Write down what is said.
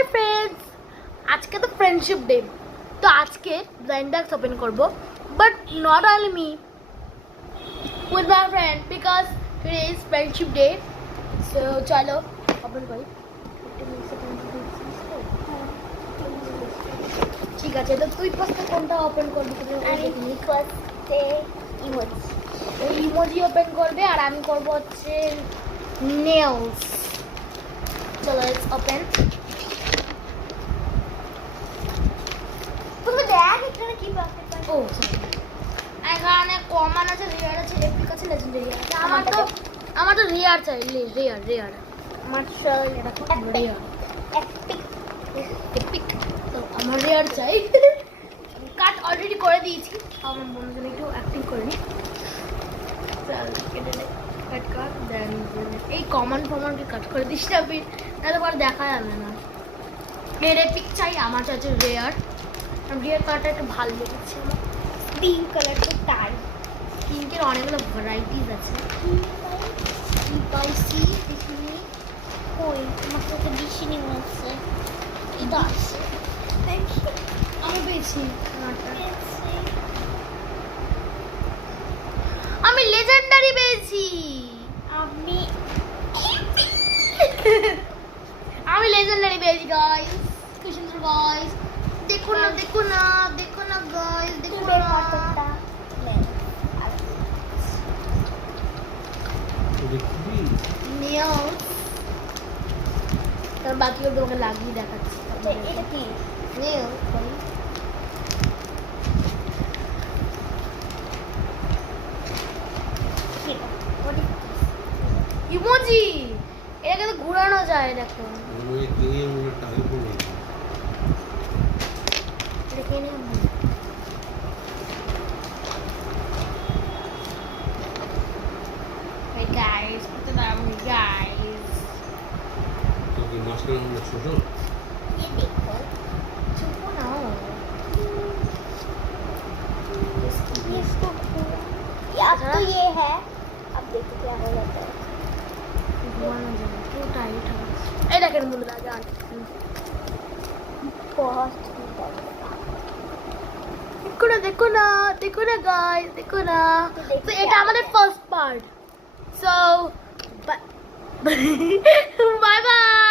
Hi friends, আজকে তো friendship day. তো আজকে ব্লাইন্ড ব্যাগস ওপেন করব, but not only me, with my friend, because today is friendship day. So চলো open করি। ঠিক আছে, তো তুই ফার্স্টে কোনটা ওপেন করবি? আমি ফার্স্টে ইমোজি ইমোজি ওপেন করবে আর আমি করব হচ্ছে নেলস। চলো লেটস ওপেন। তুমি দেখ এখানে কি পাবে। ও এখানে কমন আছে, রেয়ার আছে, এপিক আছে, লেজেন্ডারি আছে। আমার তো রেয়ার চাই, রেয়ার মার্শাল দেখো রেয়ার এপিক এপিক। তো আমার রেয়ার চাই। কাট অলরেডি করে দিয়েছি, আমার বন্ধুজন একটু অ্যাক্টিং করে নি। কাট কাট দেন এই কমন ফমনকে কাট করে দিস না ফির, তাহলে পরে দেখা যাবে না। এর এপিক চাই, আমার চাইছে রেয়ার। রেয়ার কালারটা একটু ভালো লেগেছে আমার। পিঙ্ক কালার তো তাই পিঙ্কের অনেকগুলো ভ্যারাইটিস আছে। পাইছি দেখিনি কই আমার কাছে বেশি নিয়ে আছে এটা আছে দেখি আমি পেয়েছি আমারটা। পেয়েছি আমি লেজেন্ডারি পেয়েছি। আমি আমি লেজেন্ডারি পেয়েছি গাইস। কি সুন্দর গাইস, দেখো না দেখো না দেখো না গাইস, দেখো তুই না। কতটা নেলস তার বাকিও তোমাকে লাগিয়ে দেখাচ্ছি। এটা কি নেল ইমোজি, এটাকে তো ঘোরানো যায়। দেখো দেখে নে। Hey guys, কত দারুণ guys। ये देखो চুপ না। इसको पूरा ये अब तो ये है अब देखो क्या हो जाता है ঘোরানো যায় না, পুরো টাইট হবে। এই দেখেন বন্ধুরা, যান बहुत দেখো না দেখো না দেখো না গাইস, দেখো না। তো দেখো তো এটা আমাদের first part. So bye bye.